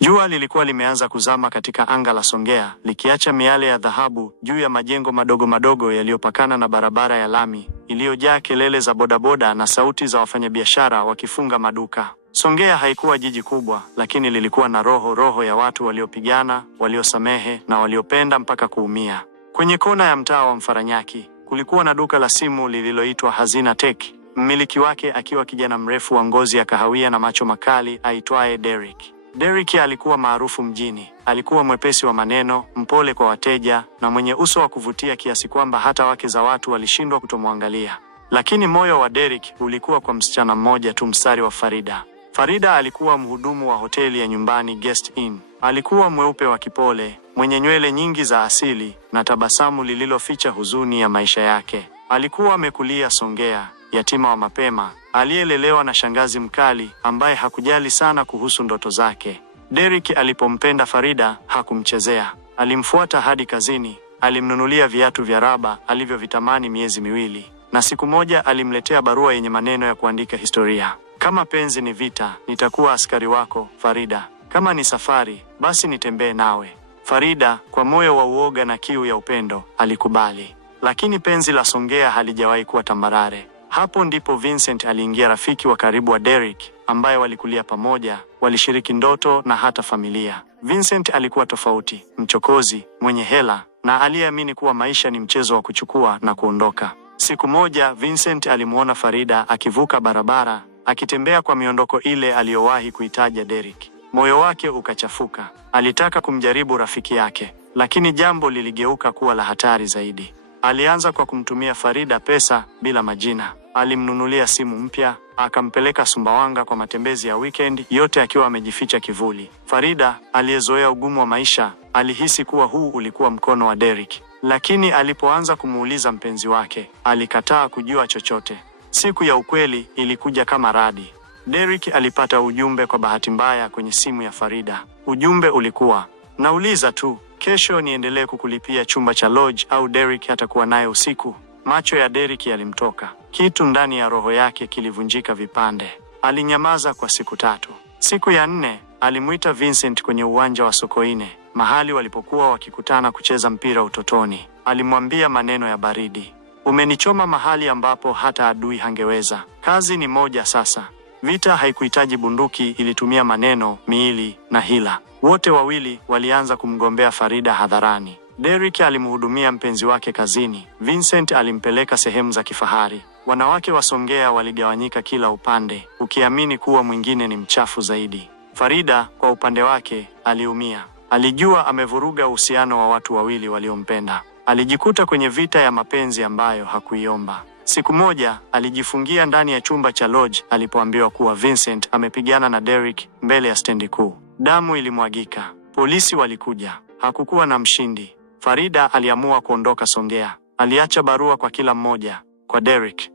Jua lilikuwa limeanza kuzama katika anga la Songea, likiacha miale ya dhahabu juu ya majengo madogo madogo yaliyopakana na barabara ya lami, iliyojaa kelele za bodaboda na sauti za wafanyabiashara wakifunga maduka. Songea haikuwa jiji kubwa, lakini lilikuwa na roho ya watu waliopigana, waliosamehe na waliopenda mpaka kuumia. Kwenye kona ya mtaa wa Mfaranyaki, kulikuwa na duka la simu lililoitwa Hazina Tech, mmiliki wake akiwa kijana mrefu wa ngozi ya kahawia na macho makali aitwaye Derrick. Derrick alikuwa maarufu mjini. Alikuwa mwepesi wa maneno, mpole kwa wateja na mwenye uso wa kuvutia kiasi kwamba hata wake za watu walishindwa kutomwangalia. Lakini moyo wa Derrick ulikuwa kwa msichana mmoja tu mstari wa Farida. Farida alikuwa mhudumu wa hoteli ya nyumbani Guest Inn. Alikuwa mweupe wa kipole, mwenye nywele nyingi za asili na tabasamu lililoficha huzuni ya maisha yake. Alikuwa amekulia Songea, yatima wa mapema, aliyelelewa na shangazi mkali ambaye hakujali sana kuhusu ndoto zake. Derrick alipompenda Farida, hakumchezea. Alimfuata hadi kazini, alimnunulia viatu vya raba alivyovitamani miezi miwili, na siku moja alimletea barua yenye maneno ya kuandika historia. Kama penzi ni vita, nitakuwa askari wako, Farida. Kama ni safari, basi nitembee nawe. Farida, kwa moyo wa uoga na kiu ya upendo, alikubali. Lakini penzi la Songea halijawahi kuwa tambarare. Hapo ndipo Vincent aliingia, rafiki wa karibu wa Derrick, ambaye walikulia pamoja, walishiriki ndoto na hata familia. Vincent alikuwa tofauti, mchokozi, mwenye hela na aliyeamini kuwa maisha ni mchezo wa kuchukua na kuondoka. Siku moja Vincent alimuona Farida akivuka barabara, akitembea kwa miondoko ile aliyowahi kuitaja Derrick. Moyo wake ukachafuka. Alitaka kumjaribu rafiki yake, lakini jambo liligeuka kuwa la hatari zaidi. Alianza kwa kumtumia Farida pesa bila majina. Alimnunulia simu mpya, akampeleka Sumbawanga kwa matembezi ya weekend, yote akiwa amejificha kivuli. Farida, aliyezoea ugumu wa maisha, alihisi kuwa huu ulikuwa mkono wa Derrick. Lakini alipoanza kumuuliza mpenzi wake, alikataa kujua chochote. Siku ya ukweli ilikuja kama radi. Derrick alipata ujumbe kwa bahati mbaya kwenye simu ya Farida. Ujumbe ulikuwa, nauliza tu, kesho niendelee kukulipia chumba cha lodge au Derrick atakuwa naye usiku? Macho ya Derrick yalimtoka. Kitu ndani ya roho yake kilivunjika vipande. Alinyamaza kwa siku 3. Siku ya 4, alimuita Vincent kwenye uwanja wa Sokoine, mahali walipokuwa wakikutana kucheza mpira utotoni. Alimwambia maneno ya baridi. Umenichoma mahali ambapo hata adui hangeweza. Kazi ni moja sasa. Vita haikuhitaji bunduki, ilitumia maneno, miili na hila. Wote wawili walianza kumgombea Farida hadharani. Derrick alimhudumia mpenzi wake kazini. Vincent alimpeleka sehemu za kifahari. Wanawake wa Songea waligawanyika kila upande, ukiamini kuwa mwingine ni mchafu zaidi. Farida, kwa upande wake, aliumia. Alijua amevuruga uhusiano wa watu wawili waliompenda. Alijikuta kwenye vita ya mapenzi ambayo hakuiomba. Siku moja, alijifungia ndani ya chumba cha lodge alipoambiwa kuwa Vincent amepigana na Derrick mbele ya stendi kuu. Damu ilimwagika. Polisi walikuja. Hakukuwa na mshindi. Farida aliamua kuondoka Songea. Aliacha barua kwa kila mmoja. Kwa Derrick: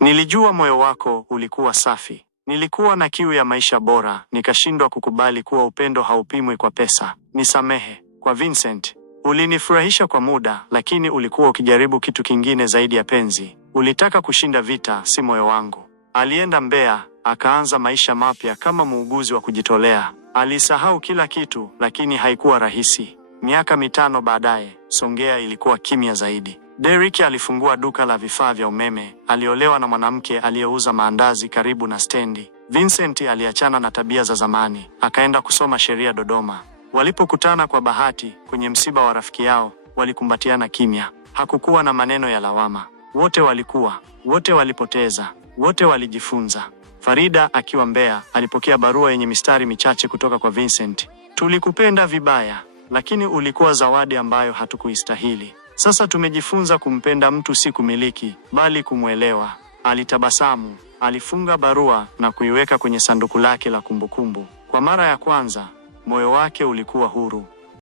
nilijua moyo wako ulikuwa safi. Nilikuwa na kiu ya maisha bora, nikashindwa kukubali kuwa upendo haupimwi kwa pesa. Nisamehe. Kwa Vincent: ulinifurahisha kwa muda, lakini ulikuwa ukijaribu kitu kingine zaidi ya penzi. Ulitaka kushinda vita, si moyo wangu. Alienda Mbeya, akaanza maisha mapya kama muuguzi wa kujitolea. Alisahau kila kitu, lakini haikuwa rahisi. Miaka 5 baadaye, Songea ilikuwa kimya zaidi. Derrick alifungua duka la vifaa vya umeme. Aliolewa na mwanamke aliyeuza maandazi karibu na stendi. Vincent aliachana na tabia za zamani, akaenda kusoma sheria Dodoma. Walipokutana kwa bahati kwenye msiba wa rafiki yao, walikumbatiana kimya. Hakukuwa na maneno ya lawama. Wote walipoteza, wote walijifunza. Farida akiwa Mbeya alipokea barua yenye mistari michache kutoka kwa Vincent. Tulikupenda vibaya, lakini ulikuwa zawadi ambayo hatukuistahili. Sasa tumejifunza kumpenda mtu si kumiliki, bali kumwelewa. Alitabasamu, alifunga barua na kuiweka kwenye sanduku lake la kumbukumbu. Kwa mara ya kwanza, moyo wake ulikuwa huru.